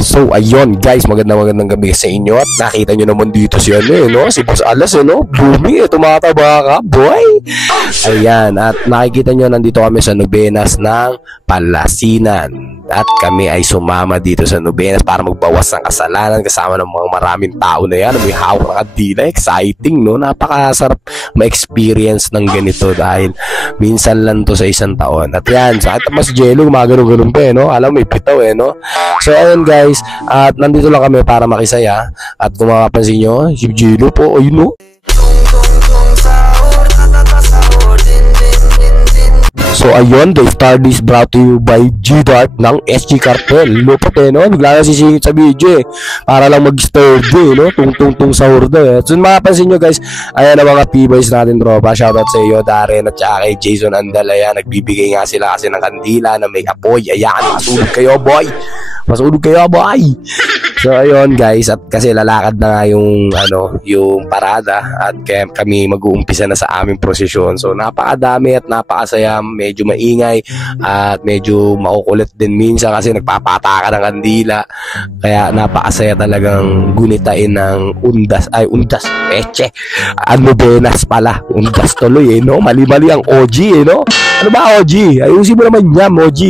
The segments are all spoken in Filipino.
So ayun guys, magandang gabi sa inyo. At nakita nyo naman dito si no? Si Boss Alas no? Bumi, tumataba ka boy. Ayan, at nakikita nyo nandito kami sa Novenas ng Palasinan. At kami ay sumama dito sa Novenas para magbawas ng kasalanan kasama ng mga maraming tao na yan. May hawak na kadila, exciting no? Napakasarap ma-experience ng ganito dahil minsan lang to sa isang taon. At yan, sakit mas jello, gumagano-ganon pa no? Alam, may pitaw no? So ayun guys, at nandito lang kami para makisaya. At kung makapansin nyo, si jello po, ayun no? So ayun, the start is brought to you by G-Dart ng SG Cartel. Lupot no? Bigla na sisingit sa video para lang mag-sturdy, no? Tung-tung-tung sa hurda So makapansin nyo guys, ayan ang mga P-boys natin tropa. Shoutout sa iyo, Darren at saka kay Jason Andal. Ayan, nagbibigay nga sila kasi ng kandila na may apoy. Ayan, masulog kayo boy. Masulog kayo boy. So ayun guys, at kasi lalakad na nga yung yung parada at kaya kami mag-uumpisa na sa aming prosesyon. So napakadami at napakasaya, medyo maingay at medyo makukulit din minsan kasi nagpapataka ng kandila. Kaya napakasaya talagang gunitain ng undas Novenas pala. Undas tuloy no? Mali-mali ang OG no? Ano ba OG? Ayusin mo naman yan OG.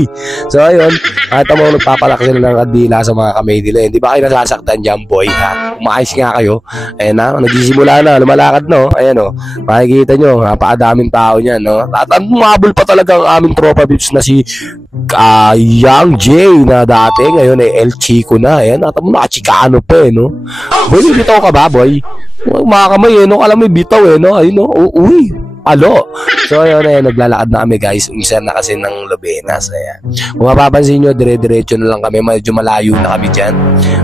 So ayun, at mo nagpapalaki sila ng kandila sa mga kamay nila. Hindi ba kayo nasasaktan dyan boy ha? Umayos nga kayo. Ayan na, nagsisimula na, lumalakad no. Ayan o, makikita nyo, napakadaming tao niyan no. At umabol pa talaga ang aming tropa bips na si Young J na dati, ngayon ay El Chico na. Ayan, at mo nakachikano pa no. Boy, bitaw ka ba boy? Mga kamay no, alam mo bitaw no. Ayun no, uy. Alo. So ayun, naglalakad na kami guys. Umisa na kasi ng Novenas. Ayan. Kung mapapansin nyo, dire-diretso na lang kami. Medyo malayo na kami dyan.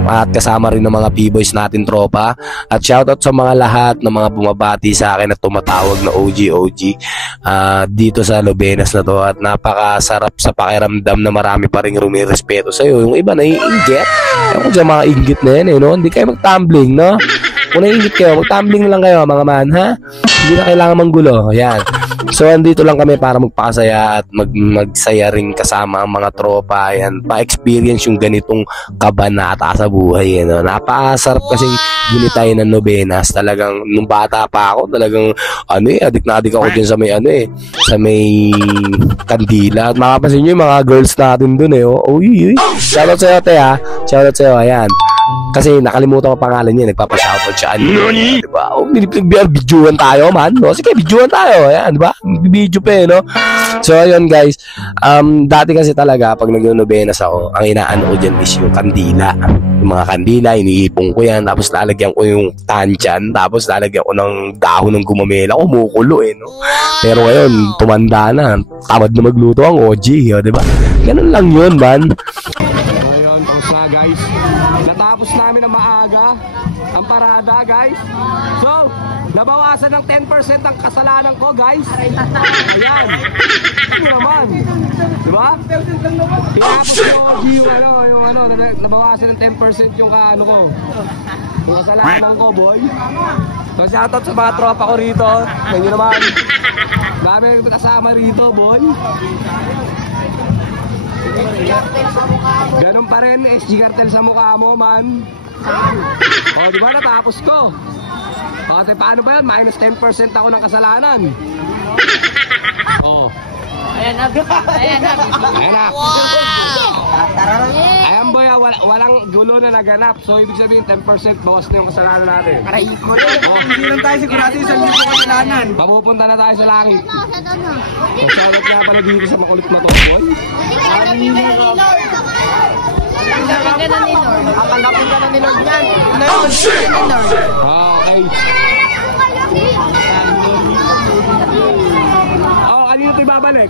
At kasama rin ng mga P-boys natin tropa. At shoutout sa mga lahat ng mga bumabati sa akin at tumatawag na OG dito sa Novenas na to. At napakasarap sa pakiramdam na marami pa rin rumirespeto sa'yo. Yung iba naiinggit. Ewan ko dyan mga inggit na yan no? Hindi kayo mag-tumbling no? Kung naiingit kayo, mag-tumbling lang kayo mga man ha? Hindi na kailangan manggulo. Ayan. So andito lang kami para magpakasaya at magsaya rin kasama ang mga tropa. Ayan, pa-experience yung ganitong kabanata sa buhay no? Napakasarap kasi gunitay ng Novenas. Talagang nung bata pa ako, talagang adik na adik ako dyan sa may sa may kandila. At makapansin nyo yung mga girls natin dun uy. Shoutout sa'yo te ha. Shoutout sa'yo, ayan. Kasi nakalimutan ko pangalan niya, nagpapa-shoutout siya. Diba? Videoan tayo man. No? Sige, videoan tayo. Ayan, diba? Video pa no? So, ayun guys. Dati kasi talaga, pag nag-Novenas ako, ang inaano ko dyan is yung kandila. Yung mga kandila, iniipong ko yan. Tapos lalagyan ko yung tansyan. Tapos lalagyan ko ng dahon ng gumamela. Kumukulo no? Pero ngayon, tumanda na. Tamad na magluto ang OG. Diba? Ganun lang yun, man. Ayun, pausa guys. Natapos namin ang maaga ang parada guys. So, nabawasan ng 10% ang kasalanan ko guys. Ayan. Ano naman? Diba? Tinapos ko yung nabawasan ng 10% yung ko. Yung kasalanan ko boy. So, shoutout sa mga tropa ko rito. Ganyan naman. Dami kasama rito boy. Ganun pa rin, SG Cartel sa mukha mo man. O diba natapos ko. O paano ba yan? Minus 10% ako ng kasalanan. O ayan na. Ayan boy, walang gulo na naganap. So ibig sabihin 10% bawas na yung kasalanan natin. Para ikot. Hindi lang tayo sigurado yung isang libo kasalanan. Papupunta na tayo sa langit. Shoutout nga pala dito sa makulit na to boy. Tanggapin ka na ni Lord yan. Okay. Kanino ito ibabalik?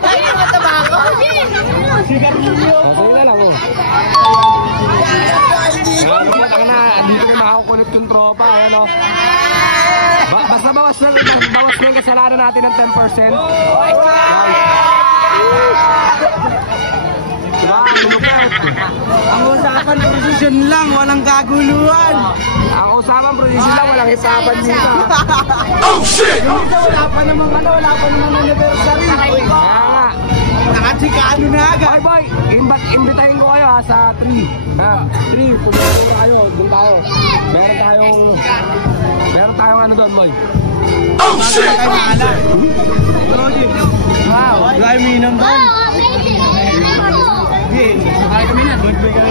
Ayun mo ito ba ako? Okay na lang dito na makakulit yung tropa. Ayan basta bawas na yung kasalanan natin ng 10%. Ang usapan prosesyon lang, walang kaguluhan. Ang usapan prosesyon lang, walang hisapan dito. Oh shit! Wala pa namang anniversary. Kasi kaano na agad. Boy, imbitahin ko kayo ha sa 3. 3, pumipura kayo, doon tayo. Meron tayong ano doon, boy. Oh shit! Wow, dry me naman. Wow, amazing! Ay kami na, good boy kami.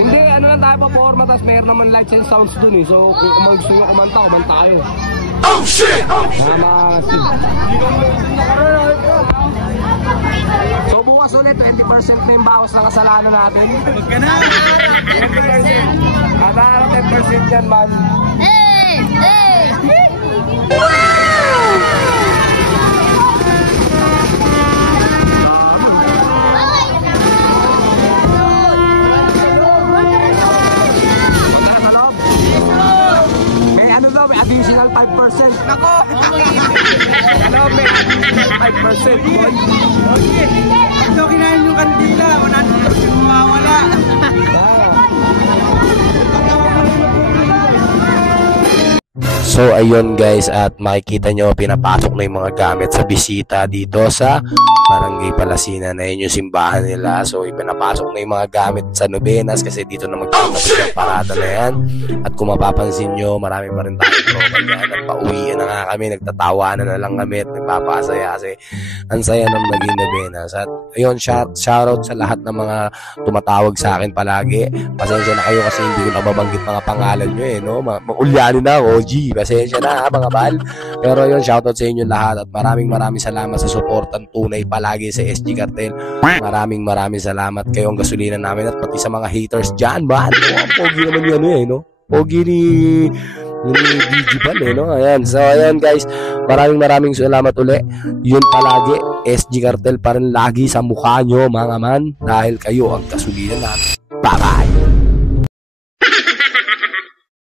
Hindi, ano lang tayo pa forma, tapos meron naman lights and sounds dun eh. So, kung gusto nyo kumanta kayo. Oh shit! So, bukas ulit, 20% na yung bawas ng kasalanan natin. Huwag ka na. 20%. Kada 10% yan, man. Hey! Hey! Sa loob. May ano daw, may additional 5%. Nako! Sa loob, may additional 5%. Boy. Ito kinain yung kandila. 100% mawawala. So ayun guys, at makikita nyo pinapasok na yung mga gamit sa bisita dito sa Barangay Palasinan. Na yun yung simbahan nila. So ipinapasok na yung mga gamit sa novenas kasi dito na magtatapos yung parada na yan. At kung mapapansin nyo, marami pa rin tayong tropa dyan. At pauwian na nga kami, nagtatawanan na lang kami at nagpapasaya kasi ang saya ng naging novenas. At ayun, shoutout sa lahat ng mga tumatawag sa akin palagi. Pasensya na kayo kasi hindi ko nababanggit mga pangalan nyo eh, no? Maulyanin na, OG. Pasensya na mga bal. Pero yun, shoutout sa inyo lahat at maraming salamat sa suportan tunay palagi sa SG Cartel. Maraming salamat kayo ang gasolina namin at pati sa mga haters dyan, man. Oh, pogi naman yan eh, no? Pogi ni Digibal eh, no? Ayan. So, ayan guys, maraming salamat uli. Yun palagi, SG Cartel pa rin lagi sa mukha nyo, mga man, dahil kayo ang gasolina namin. Bye-bye!